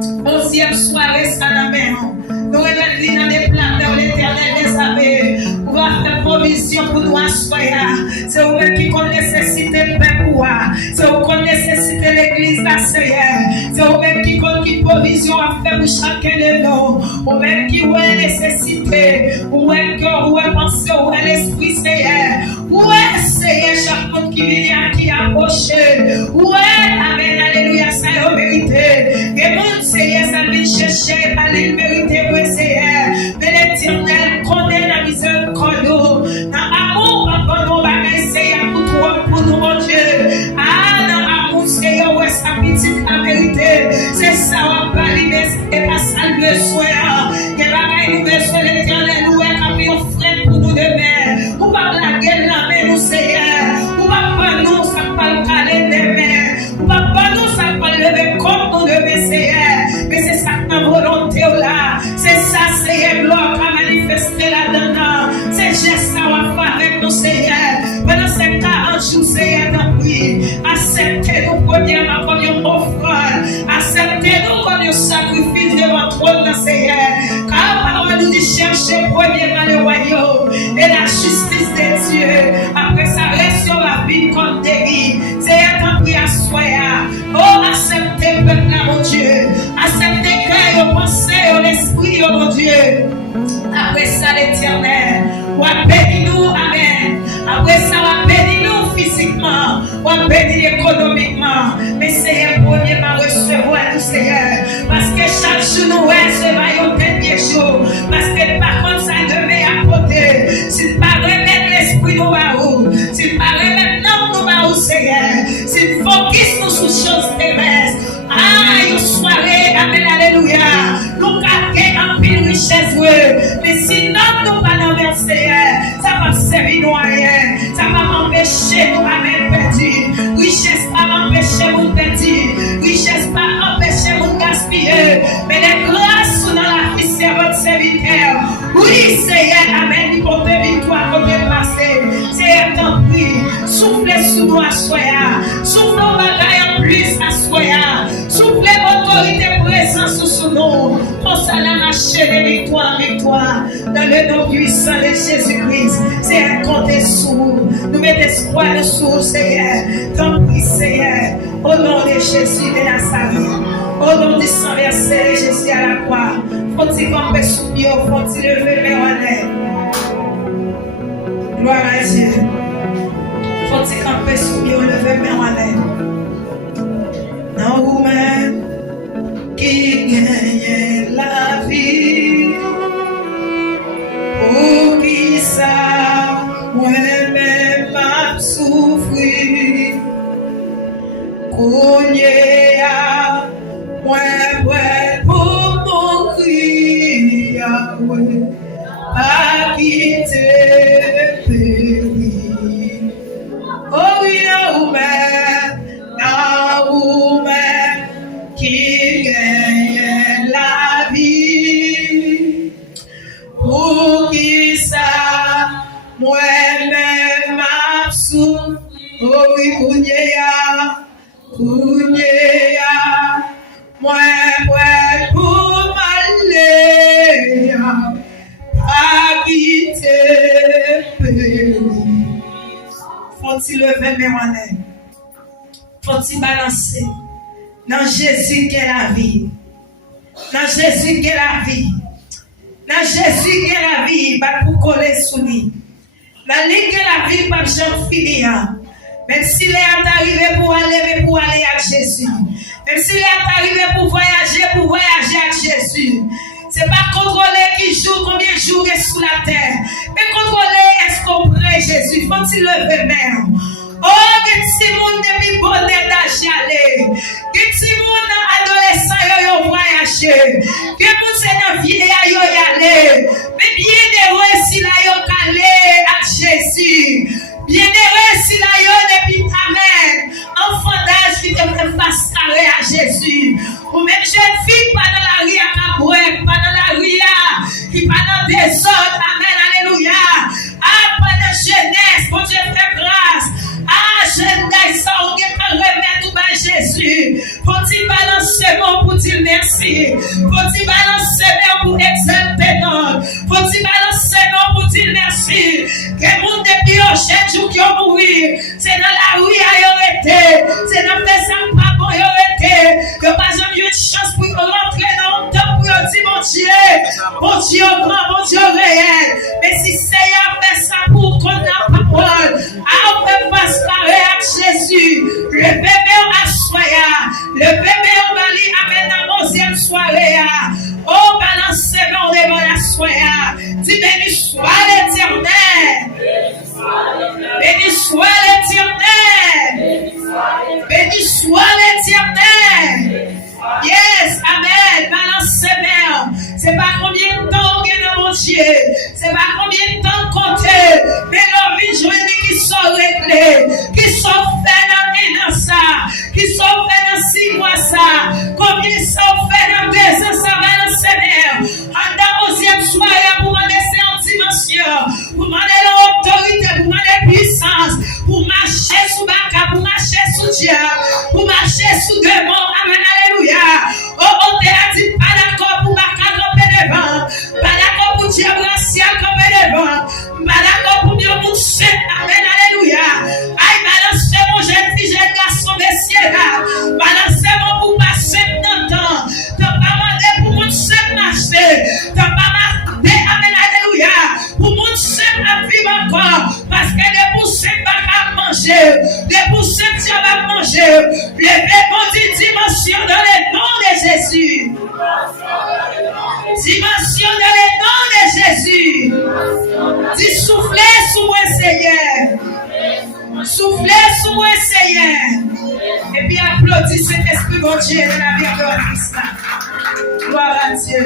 11e soirée, ça la main. Nous remettons dans des plans de l'éternel des abeilles. On va faire provision pour nous asseoir. C'est vous qui nécessite le pain pour. C'est vous qui nécessite l'église la Seigneur. C'est vous qui connaissez provision à faire pour chacun de nous. Vous-même qui avez nécessité. Vous-même qui avez pensé. Vous avez l'esprit Seigneur. Vous avez Seigneur chaque monde qui vient qui approche. Vous avez Amen. Alléluia. Ça est vérité. Et mon Seigneur, ça vient chercher. Allez, vérité. Seigneur, mais l'Éternel connaît la miséricorde. Dans l'amour, papa, nous va Seigneur pour toi, pour nous, mon Dieu. Ah, dans l'amour, Seigneur, ouais, sa petite la vérité. C'est ça, on va parler, et pas ça le besoin. Il y a pas nous besoin, l'Éternel, nous, et un frère pour nous demain. Ou pas la gueule, la main, nous, Seigneur. Ou pas nous, ça pas le caler demain. Ou pas nous, ça pas lever comme nous demain, Seigneur. Mais c'est ça que ma volonté, là. C'est ça, Seigneur, gloire à manifester là-dedans. C'est juste ça, on va faire avec nous, Seigneur. Pendant ces 40 jours, Seigneur, tant pis. Acceptez-nous, premièrement, comme une offrande. Acceptez-nous comme un sacrifice devant trône, Seigneur. Car la parole nous dit chercher premièrement le royaume et la justice de Dieu. Après ça, reste sur la vie comme des vies. Seigneur, tant pis, assoya. Oh, acceptez, peuple, mon Dieu. Acceptez que vos pensées, l'esprit, oh mon Dieu. Après ça, l'Éternel, on va bénir nous, amen. Après ça, on va bénir nous physiquement, on va bénir économiquement. Mais Seigneur, premièrement, recevoir nous, Seigneur. Parce que chaque jour, nous recevons un dernier jour. Parce que par contre, ça devait apporter. S'il pas remettre l'esprit, nous va où? S'il pas remettre l'homme, nous va où, Seigneur? S'il focus nous sur choses terrestres. Ah, une soirée, amen, alléluia. Nous gardons en pile richesse, mais sinon nous pas dans le Seigneur, ça va servir nous à rien. Ça va m'empêcher nous à mettre perdu. Richesse pas m'empêcher nous perdu. Richesse pas empêcher nous gaspiller. Mais les grâces sont dans la vie de votre serviteur. Oui, Seigneur, amen, il porte victoire comme il passé. Seigneur, t'en prie, soufflez sous nous à soya. Soufflez nos bagailles en plus à soya. Soufflez l'autorité présence sous nous. Pour ça, la marche de victoire, victoire. Dans le nom puissant de Jésus-Christ. Seigneur, comptez sur nous. Nous mettons espoir sur Seigneur. T'en prie, Seigneur. Au nom de Jésus de Nazareth. Au nom du sang versé de Jésus à la croix. Faut-il camper sous Dieu, faut-il lever mes honnêtes. Gloire à Dieu. Faut-il camper sous Dieu, lever mes honnêtes. Non, vous-même qui gagne la vie, pour qui ça, moi-même m'a souffri, qu'on y a, moi, pour mourir, pas quitter périr. Oh oui, vous-même qui gagne la vie, pour qui ça, moi-même m'a souffri. Oh oui, Kounyea, moi, pour m'aller, à quitter périr. Faut-il lever mes mains? Faut-il balancer? Dans Jésus qui est la vie. Dans Jésus qui est la vie. Dans Jésus qui est la vie, pas pour coller sous lui. Dans lui qui est la vie, pas jamais finir. Même s'il est arrivé pour aller à Jésus. Même s'il est arrivé pour voyager à Jésus. C'est pas contrôler qui joue, combien de jours est sous la terre. Mais contrôler est-ce qu'on prie Jésus. Faut-il lever même? Oh, que si moun depuis bonnet d'âge aller, que si moun adolescent yo voyager, que moun c'est dans vieil yo aller, mais bien heureux si la yo calé à Jésus, bien heureux si la yo depuis ta mère, enfant d'âge qui te fait face carré à Jésus, ou même jeune fille pas dans la rue à Caboué, pas dans la rue qui pas dans des autres, amen, alléluia, ah, pas de jeunesse, bon Dieu fait grâce. Ah, jeunesse, ça, on peut remettre tout à Jésus. Faut-il balancer mon pour dire merci. merci. Faut-il balancer pour exalter non. Faut-il balancer non pour dire merci. Que monde depuis au chaque jour qui ont mouru. C'est dans la rue à été. C'est dans le ça pas bon été. Que pas jamais eu une chance pour rentrer dans le temps pour dire mon Dieu grand, mon Dieu réel. Mais si Seigneur fait ça pour qu'on a parole, on peut pas se parler avec Jésus. Le bébé a soya. Le bébé on va lui amener dans la 11e soirée. Oh, balancez-moi devant la soya. Dis béni soit l'Éternel. Béni soit l'Éternel. Béni soit l'Éternel. Yes, amen. Balancez-moi. C'est pas combien de temps on est dans mon Dieu. C'est pas combien de temps compter. Mais l'homme est journée qui sont réglés. Qui sont faits dans ça. Qui sont faits dans 6 mois ça. Combien sont faits dans 2 ans ça. Balancez-moi. En dans 11e soirée pour m'en laisser en dimension. Pour m'en aller l'autorité. Pour m'en aller puissance. Pour marcher sous Baka. Pour marcher sous Dieu. Pour marcher sous démon. Amen. Alléluia. Oh, t'es dit pas d'accord pour Baka. Pas d'accord pour Dieu l'ancien comme devant. Pas d'accord pour Dieu pour saint. Amen. Alléluia. Aïe, balancez mon jeune fille, jeune garçon, messieurs là. Balancez-moi pour passer dans le temps. T'as pas demandé pour mon saint marcher. T'as pas demandé, amen. Alléluia. Pour mon saint à vivre encore. Parce que les poussins va manger. Les poussins Dieu va manger. Les bébés dit dimension dans le nom de Jésus. Dimension dans le nom de Jésus. Dis soufflez sous moi, Seigneur. Soufflez sous moi, Seigneur. Et puis applaudissez l'Esprit de Dieu de la vie de Christ. Gloire à Dieu.